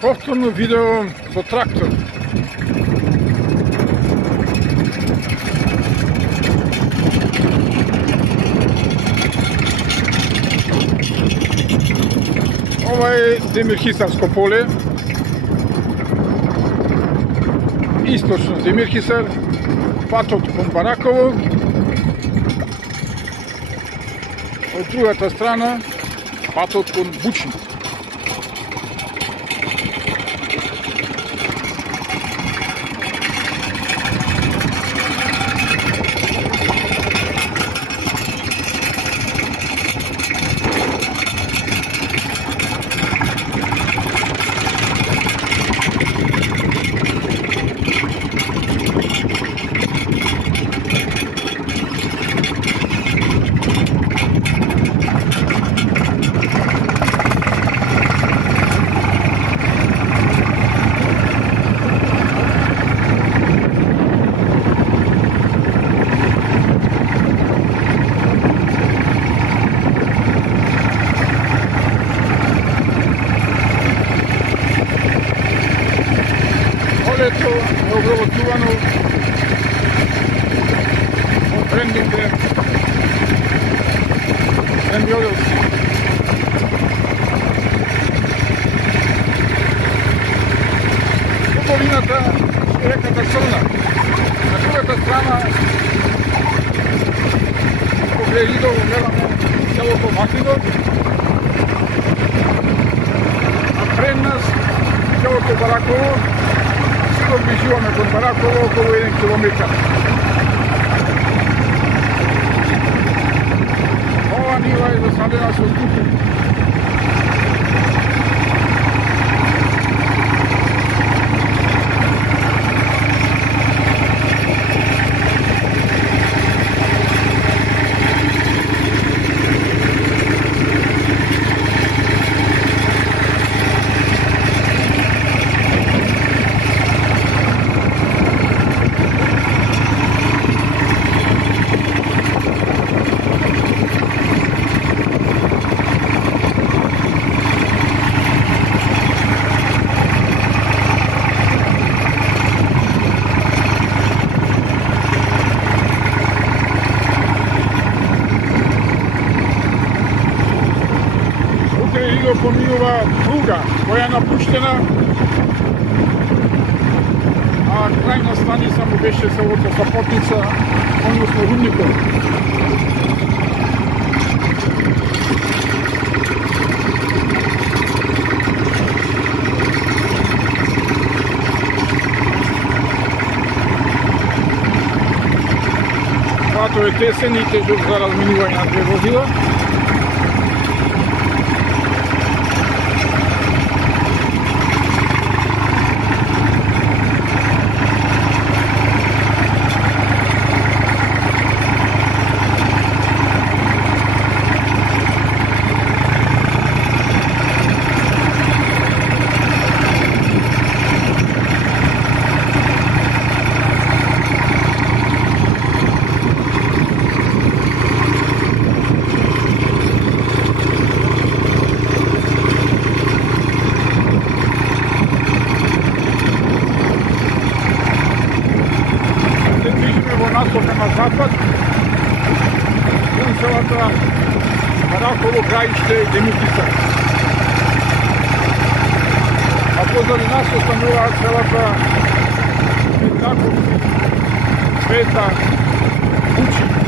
Повторно видео со трактор. Ова е Демирхисарско поле. Источно Демирхисар, патот кон Бараково. Од другата страна патот кон Бучин. Полето е обработувано од брендите земјоделци. Долината е реката Црна. На другата страна покрај Ридово гледаме селото Маклидот, а пред нас селото Бараково. Приближуваме кон Бараково околу 1 километар. Ова нива е засадена со кукур. Поминува пруга која е напуштена, а крајна станица му беше селото Сапотница, односно Рудников. Патот е тесен и тежок за разминување на две возила. На запад, кон селата Бараково, Краиште, Демирхисар. А позади нас остануваат селата Петраковци, Света, Бучин.